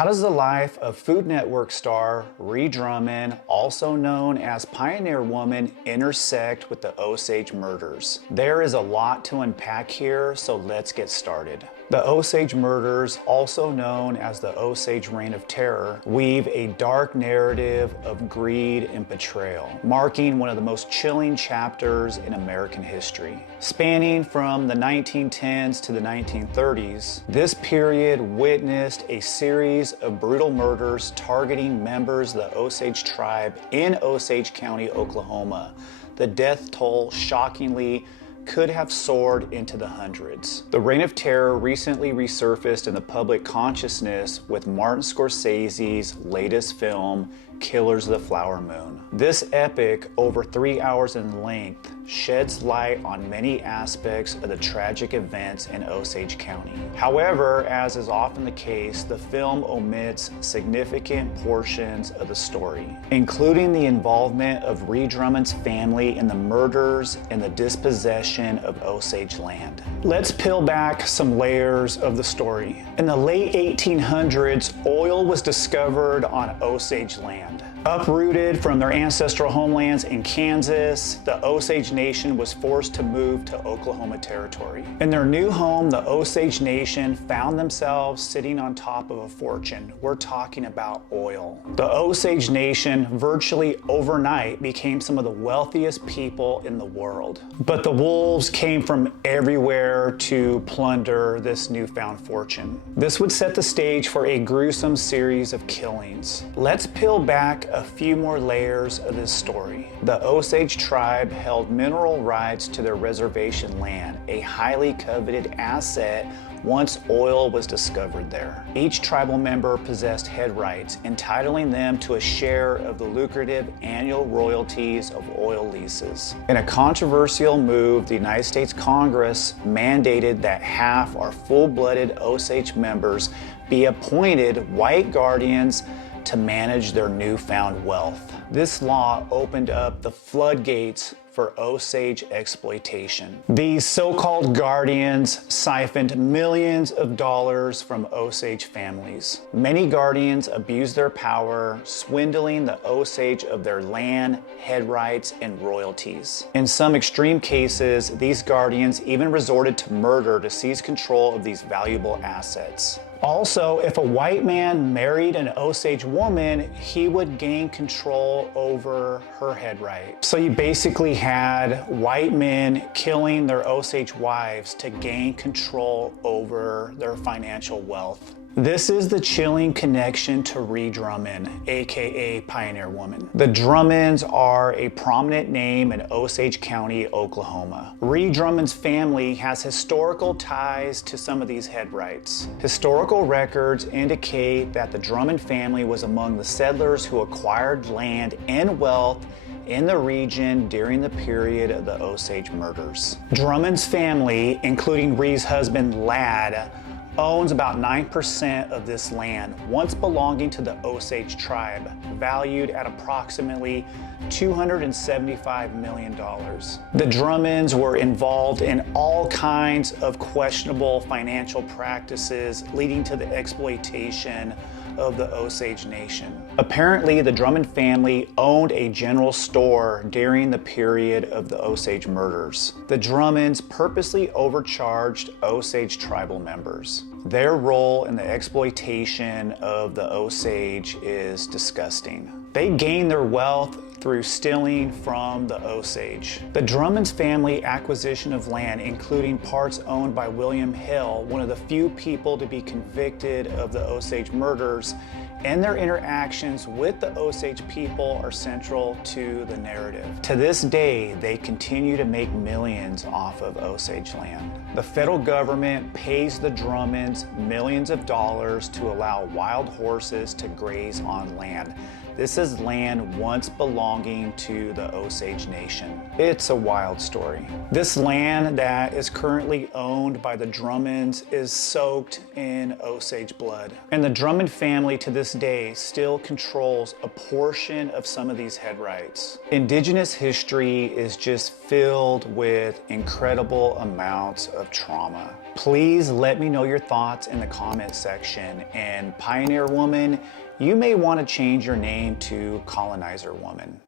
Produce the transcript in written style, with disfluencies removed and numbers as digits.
How does the life of Food Network star Ree Drummond, also known as Pioneer Woman, intersect with the Osage murders? There is a lot to unpack here, so let's get started. The Osage murders, also known as the Osage Reign of Terror, weave a dark narrative of greed and betrayal, marking one of the most chilling chapters in American history. Spanning from the 1910s to the 1930s, this period witnessed a series of brutal murders targeting members of the Osage tribe in Osage County, Oklahoma. The death toll, shockingly, could have soared into the hundreds. The Reign of Terror recently resurfaced in the public consciousness with Martin Scorsese's latest film, Killers of the Flower Moon. This epic, over 3 hours in length, sheds light on many aspects of the tragic events in Osage County. However, as is often the case, the film omits significant portions of the story, including the involvement of Ree Drummond's family in the murders and the dispossession of Osage land. Let's peel back some layers of the story. In the late 1800s, oil was discovered on Osage land. Uprooted from their ancestral homelands in Kansas, the Osage Nation was forced to move to Oklahoma Territory. In their new home, the Osage Nation found themselves sitting on top of a fortune. We're talking about oil. The Osage Nation virtually overnight became some of the wealthiest people in the world. But the wolves came from everywhere to plunder this newfound fortune. This would set the stage for a gruesome series of killings. Let's peel back a few more layers of this story. The Osage tribe held mineral rights to their reservation land, a highly coveted asset once oil was discovered there. Each tribal member possessed head rights, entitling them to a share of the lucrative annual royalties of oil leases. In a controversial move, the United States Congress mandated that half our full-blooded Osage members be appointed white guardians to manage their newfound wealth. This law opened up the floodgates for Osage exploitation. These so-called guardians siphoned millions of dollars from Osage families. Many guardians abused their power, swindling the Osage of their land, head rights, and royalties. In some extreme cases, these guardians even resorted to murder to seize control of these valuable assets. Also, if a white man married an Osage woman, he would gain control over her head right. So you basically had white men killing their Osage wives to gain control over their financial wealth. This is the chilling connection to Ree Drummond, aka Pioneer Woman. The Drummonds are a prominent name in Osage County, Oklahoma. Ree Drummond's family has historical ties to some of these head rights. Historical records indicate that the Drummond family was among the settlers who acquired land and wealth in the region during the period of the Osage murders. Drummond's family, including Ree's husband Ladd, owns about 9% of this land, once belonging to the Osage tribe, valued at approximately $275 million. The Drummonds were involved in all kinds of questionable financial practices, leading to the exploitation of the Osage Nation. Apparently, the Drummond family owned a general store during the period of the Osage murders. The Drummonds purposely overcharged Osage tribal members. Their role in the exploitation of the Osage is disgusting. They gained their wealth through stealing from the Osage. The Drummonds family acquisition of land, including parts owned by William Hill, one of the few people to be convicted of the Osage murders, and their interactions with the Osage people are central to the narrative. To this day, they continue to make millions off of Osage land. The federal government pays the Drummonds millions of dollars to allow wild horses to graze on land. This is land once belonging to the Osage Nation. It's a wild story. This land that is currently owned by the Drummonds is soaked in Osage blood. And the Drummond family to this day still controls a portion of some of these head rights. Indigenous history is just filled with incredible amounts of trauma. Please let me know your thoughts in the comment section. And Pioneer Woman, you may want to change your name to Colonizer Woman.